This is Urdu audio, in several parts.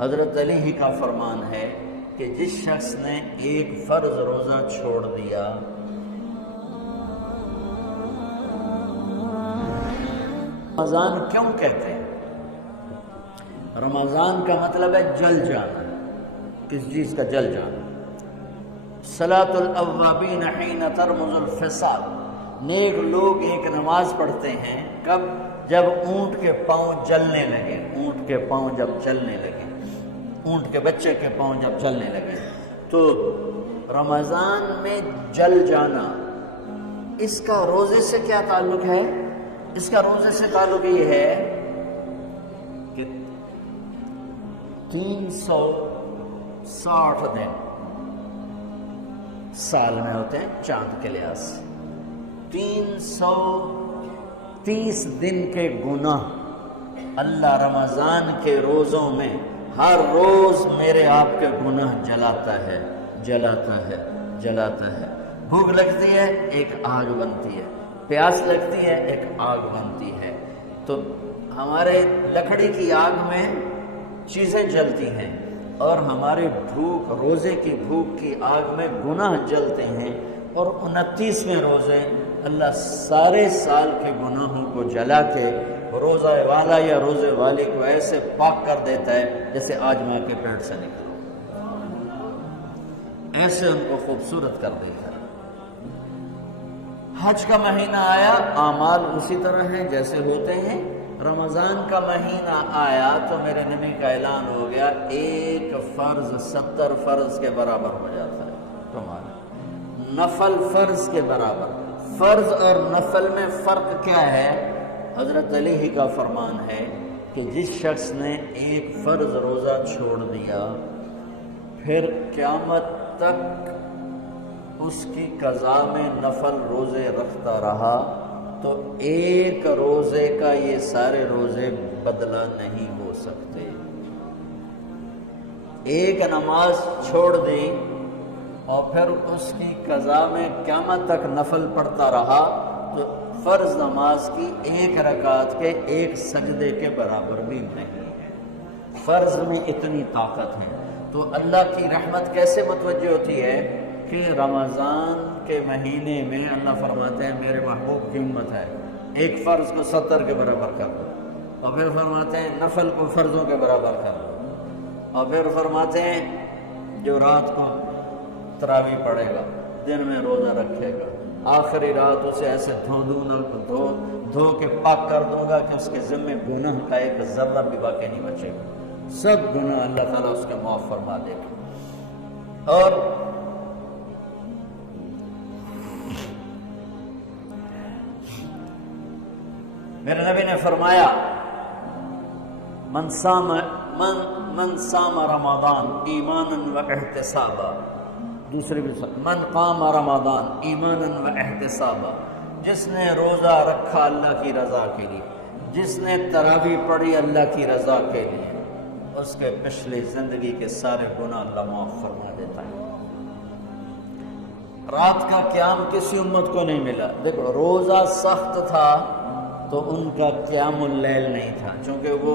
حضرت علی ہی کا فرمان ہے کہ جس شخص نے ایک فرض روزہ چھوڑ دیا، رمضان کیوں کہتے ہیں؟ رمضان کا مطلب ہے جل جانا، کس چیز کا جل جانا؟ صلاۃ الاوابین حین ترمز الفصال، نیک لوگ ایک نماز پڑھتے ہیں کب؟ جب اونٹ کے پاؤں جلنے لگے، اونٹ کے پاؤں جب چلنے لگے، اونٹ کے بچے کے پاؤں جب چلنے لگے۔ تو رمضان میں جل جانا، اس کا روزے سے کیا تعلق ہے؟ اس کا روزے سے تعلق یہ ہے کہ 360 دن سال میں ہوتے ہیں چاند کے لحاظ سے، 330 دن کے گناہ اللہ رمضان کے روزوں میں ہر روز میرے آپ کے گناہ جلاتا ہے، جلاتا ہے، جلاتا ہے۔ بھوک لگتی ہے، ایک آگ بنتی ہے، پیاس لگتی ہے، ایک آگ بنتی ہے۔ تو ہمارے لکڑی کی آگ میں چیزیں جلتی ہیں اور ہماری بھوک، روزے کی بھوک کی آگ میں گناہ جلتے ہیں، اور 29ویں روزے اللہ سارے سال کے گناہوں کو جلا کے روزہ والا یا روزے والی کو ایسے پاک کر دیتا ہے جیسے آج ماں کے پیٹ سے نکلا، ایسے ان کو خوبصورت کر دیتا ہے۔ حج کا مہینہ آیا، اعمال اسی طرح ہیں جیسے ہوتے ہیں۔ رمضان کا مہینہ آیا تو میرے نبی کا اعلان ہو گیا، ایک فرض 70 فرض کے برابر ہو جاتا ہے تمہارا، نفل فرض کے برابر۔ فرض اور نفل میں فرق کیا ہے؟ حضرت علی ہی کا فرمان ہے کہ جس شخص نے ایک فرض روزہ چھوڑ دیا، پھر قیامت تک اس کی قضا میں نفل روزے رکھتا رہا، تو ایک روزے کا یہ سارے روزے بدلہ نہیں ہو سکتے۔ ایک نماز چھوڑ دی اور پھر اس کی قضا میں قیامت تک نفل پڑھتا رہا، تو فرض نماز کی ایک رکعت کے ایک سجدے کے برابر بھی نہیں ہے۔ فرض میں اتنی طاقت ہے۔ تو اللہ کی رحمت کیسے متوجہ ہوتی ہے کہ رمضان کے مہینے میں اللہ فرماتے ہیں میرے محبوب کی امت ہے، ایک فرض کو 70 کے برابر کر دو، اور پھر فرماتے ہیں نفل کو فرضوں کے برابر کر دو، اور پھر فرماتے ہیں جو رات کو تراویح پڑھے گا، دن میں روزہ رکھے گا، آخری رات اسے ایسے دھو کے پاک کر دوں گا کہ اس کے ذمہ گناہ کا ایک ذرہ بھی باقی نہیں بچے گا، سب گناہ اللہ تعالیٰ اس کے معاف فرما دے گا۔ اور میرے نبی نے فرمایا من صام رمضان ایمانا و احتسابا، دوسرے بھی من قام رمضان ایمانا و احتسابا، جس نے روزہ رکھا اللہ کی رضا کے لیے، جس نے تراویح پڑھی اللہ کی رضا کے لیے، اس کے پچھلی زندگی کے سارے گناہ اللہ معاف فرما دیتا ہے۔ رات کا قیام کسی امت کو نہیں ملا۔ دیکھو روزہ سخت تھا تو ان کا قیام اللیل نہیں تھا، چونکہ وہ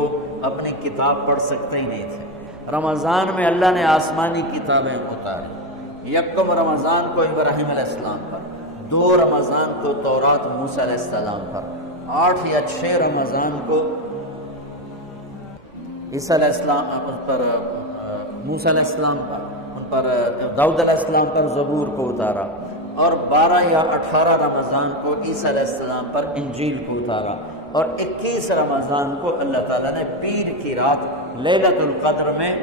اپنی کتاب پڑھ سکتے ہی نہیں تھے۔ رمضان میں اللہ نے آسمانی کتابیں اتاری، یکم رمضان کو ابراہیم علیہ السلام پر، 2 رمضان کو تورات موسیٰ علیہ السلام پر، 8 یا 6 رمضان کو عیسیٰ علیہ السلام پر، موسیٰ علیہ السلام پر، ان پر داؤد علیہ السلام پر زبور کو اتارا، اور 12 یا 18 رمضان کو عیسیٰ علیہ السلام پر انجیل کو اتارا، اور 21 رمضان کو اللہ تعالیٰ نے پیر کی رات لیلۃ القدر میں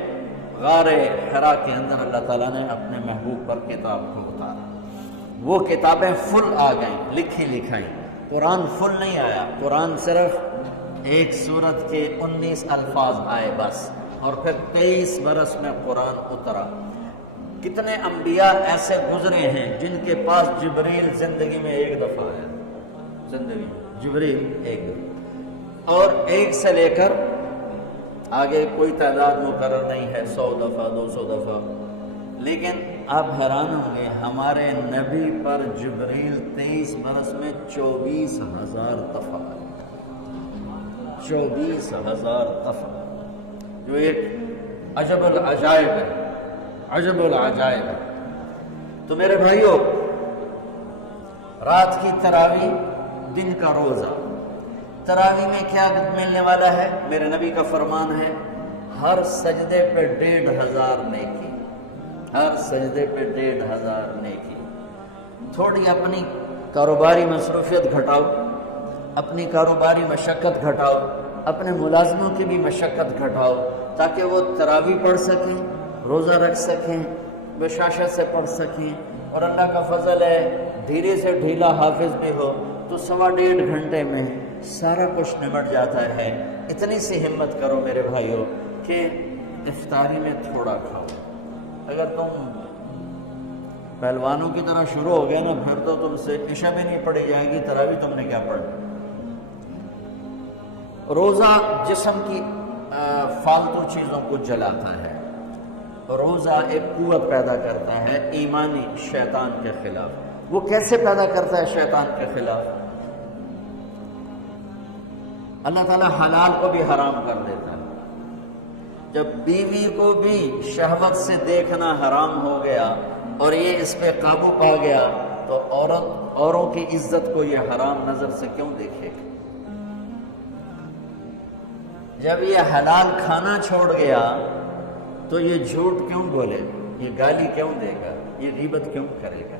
غار حرا کے اندر اللہ تعالیٰ نے اپنے محبوب پر کتاب کو اتارا۔ وہ کتابیں فل آ گئیں، لکھی لکھائی۔ قرآن فل نہیں آیا، قرآن صرف ایک سورت کے 19 الفاظ آئے بس، اور پھر 23 برس میں قرآن اترا۔ کتنے انبیاء ایسے گزرے ہیں جن کے پاس جبریل زندگی میں ایک دفعہ آیا، زندگی میں جبریل ایک دفعہ، اور 1 سے لے کر آگے کوئی تعداد مقرر نہیں ہے، 100 دفعہ 200 دفعہ، لیکن آپ حیران ہوں گے ہمارے نبی پر جبریل 23 برس میں 24,000 دفعہ آیا، 24,000 دفعہ، جو ایک عجب العجائب ہے، عجب العجائب ہے۔ تو میرے بھائیوں، رات کی تراویح، دن کا روزہ، تراویح میں کیا ملنے والا ہے؟ میرے نبی کا فرمان ہے ہر سجدے پہ 1500 نیکی، ہر سجدے پہ 1500 نیکی۔ تھوڑی اپنی کاروباری مصروفیت گھٹاؤ، اپنی کاروباری مشقت گھٹاؤ، اپنے ملازموں کی بھی مشقت گھٹاؤ، تاکہ وہ تراویح پڑھ سکیں، روزہ رکھ سکیں، بشاشت سے پڑھ سکیں، اور اللہ کا فضل ہے دھیرے سے ڈھیلا حافظ بھی ہو تو 1.5 گھنٹے میں سارا کچھ نمٹ جاتا ہے۔ اتنی سی ہمت کرو میرے بھائیوں کہ افطاری میں تھوڑا کھاؤ۔ اگر تم پہلوانوں کی طرح شروع ہو گیا نا، پھر تو تم سے عشاء بھی نہیں پڑھی جائے گی، تراویح تم نے کیا پڑھی۔ روزہ جسم کی فالتو چیزوں کو جلاتا ہے، روزہ ایک قوت پیدا کرتا ہے ایمانی شیطان کے خلاف۔ وہ کیسے پیدا کرتا ہے شیطان کے خلاف؟ اللہ تعالیٰ حلال کو بھی حرام کر دیتا ہے۔ جب بیوی کو بھی شہوت سے دیکھنا حرام ہو گیا اور یہ اس پہ قابو پا گیا، تو اوروں کی عزت کو یہ حرام نظر سے کیوں دیکھے گا؟ جب یہ حلال کھانا چھوڑ گیا تو یہ جھوٹ کیوں بولے، یہ گالی کیوں دے گا، یہ غیبت کیوں کرے گا؟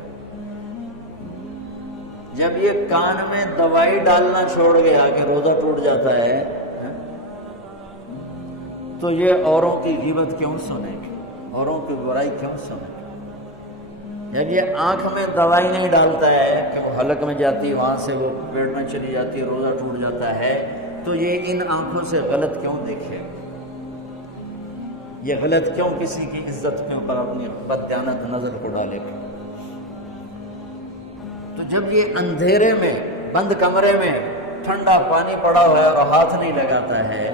جب یہ کان میں دوائی ڈالنا چھوڑ گیا کہ روزہ ٹوٹ جاتا ہے، تو یہ اوروں کی غیبت کیوں سنے گا، اوروں کی برائی کیوں سنے گا؟ جب یہ آنکھ میں دوائی نہیں ڈالتا ہے کہ وہ حلق میں جاتی، وہاں سے وہ پیٹ میں چلی جاتی، روزہ ٹوٹ جاتا ہے، تو یہ ان آنکھوں سے غلط کیوں دیکھے گا؟ یہ غلط کیوں کسی کی عزت کے اوپر اپنی بددیانت نظر کو ڈالے گا؟ تو جب یہ اندھیرے میں بند کمرے میں ٹھنڈا پانی پڑا ہوا ہے اور ہاتھ نہیں لگاتا ہے،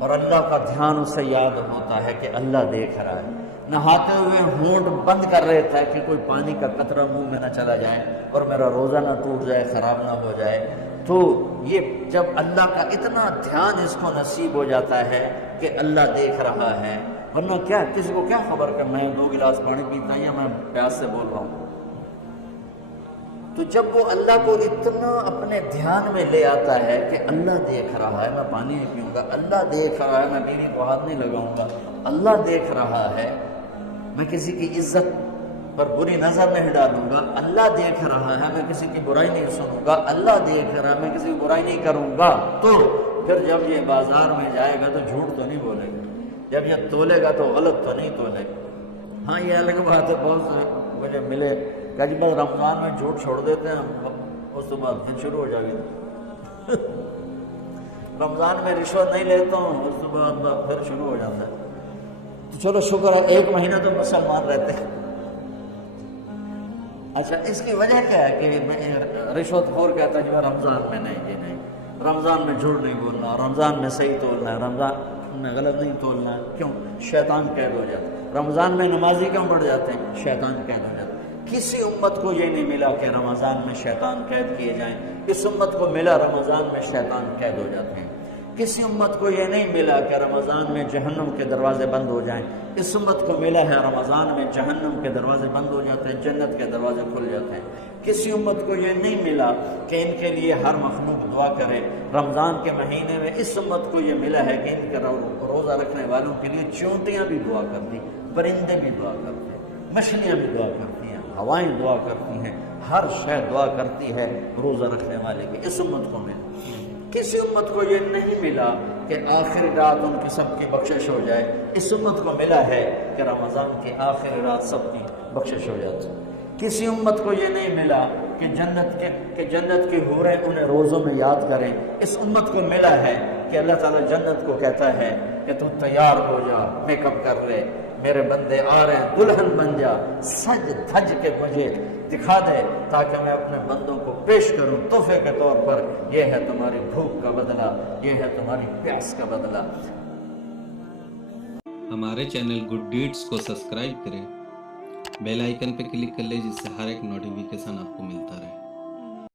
اور اللہ کا دھیان اسے یاد ہوتا ہے کہ اللہ دیکھ رہا ہے، نہاتے ہوئے ہونٹ بند کر رہتا ہے کہ کوئی پانی کا قطرہ منہ میں نہ چلا جائے اور میرا روزہ نہ ٹوٹ جائے، خراب نہ ہو جائے، تو یہ جب اللہ کا اتنا دھیان اس کو نصیب ہو جاتا ہے کہ اللہ دیکھ رہا ہے، ورنہ کیا کسی کو کیا خبر کہ میں 2 گلاس پانی پیتا ہوں یا میں پیاس سے بول رہا ہوں۔ تو جب وہ اللہ کو اتنا اپنے دھیان میں لے آتا ہے کہ اللہ دیکھ رہا ہے، میں پانی نہیں پیوں گا، اللہ دیکھ رہا ہے، میں بیوی کو ہاتھ نہیں لگاؤں گا، اللہ دیکھ رہا ہے، میں کسی کی عزت پر بری نظر نہیں ڈالوں گا، اللہ دیکھ رہا ہے، میں کسی کی برائی نہیں سنوں گا، اللہ دیکھ رہا ہے، میں کسی کی برائی نہیں کروں گا، تو پھر جب یہ بازار میں جائے گا تو جھوٹ تو نہیں بولے گا، جب یہ تولے گا تو غلط تو نہیں تولے گا۔ ہاں یہ الگ بات ہے، بہت سے مجھے ملے کہ جی بس رمضان میں جھوٹ چھوڑ دیتے ہیں، اس کے بعد پھر شروع ہو جائے گی۔ رمضان میں رشوت نہیں لیتا ہوں، اس کے بعد پھر شروع ہو جاتا ہے۔ تو چلو شکر ہے 1 مہینہ تو مسلمان رہتے ہیں۔ اچھا اس کی وجہ کیا ہے کہ میں رشوت خور کہتا ہے کہ میں رمضان میں نہیں، نہیں رمضان میں جھوٹ نہیں بولنا، رمضان میں صحیح تولنا ہے، رمضان میں غلط نہیں تولنا ہے۔ کیوں؟ شیطان قید ہو جاتا ہے۔ رمضان میں نمازی کیوں بڑھ جاتے ہیں؟ شیطان قید ہو جاتا ہے۔ کسی امت کو یہ نہیں ملا کہ رمضان میں شیطان قید کیے جائیں، اس امت کو ملا رمضان میں شیطان قید ہو جاتے ہیں۔ کسی امت کو یہ نہیں ملا کہ رمضان میں جہنم کے دروازے بند ہو جائیں، اس امت کو ملا ہے رمضان میں جہنم کے دروازے بند ہو جاتے ہیں، جنت کے دروازے کھل جاتے ہیں۔ کسی امت کو یہ نہیں ملا کہ ان کے لیے ہر مخلوق دعا کرے، رمضان کے مہینے میں اس امت کو یہ ملا ہے کہ ان کے روزہ رکھنے والوں کے لیے چونٹیاں بھی دعا کرتی، پرندے بھی دعا کرتے ہیں، مچھلیاں بھی دعا کرتی ہیں، ہوائیں دعا کرتی ہیں، ہر شے دعا کرتی ہے روزہ رکھنے والے کی۔ اس امت کو ملا۔ کسی امت کو یہ نہیں ملا کہ آخری رات ان کی سب کی بخشش ہو جائے، اس امت کو ملا ہے کہ رمضان کی آخری رات سب کی بخشش ہو جاتی۔ کسی امت کو یہ نہیں ملا کہ جنت کی حوریں انہیں روزوں میں یاد کریں، اس امت کو ملا ہے کہ اللہ تعالیٰ جنت کو کہتا ہے کہ تو تیار ہو جا، میک اپ کر لے، میرے بندے آ رہے ہیں، دلہن بن جا، سج دھج کے مجھے دکھا دے تاکہ میں اپنے بندوں کو پیش کروں تحفے کے طور پر۔ یہ ہے تمہاری بھوک کا بدلہ، یہ ہے تمہاری پیاس کا بدلہ۔ ہمارے چینل گڈ ڈیڈز کو سبسکرائب کریں، بیل آئیکن پہ کلک کر لیں جس سے ہر ایک نوٹیفیکیشن آپ کو ملتا رہے۔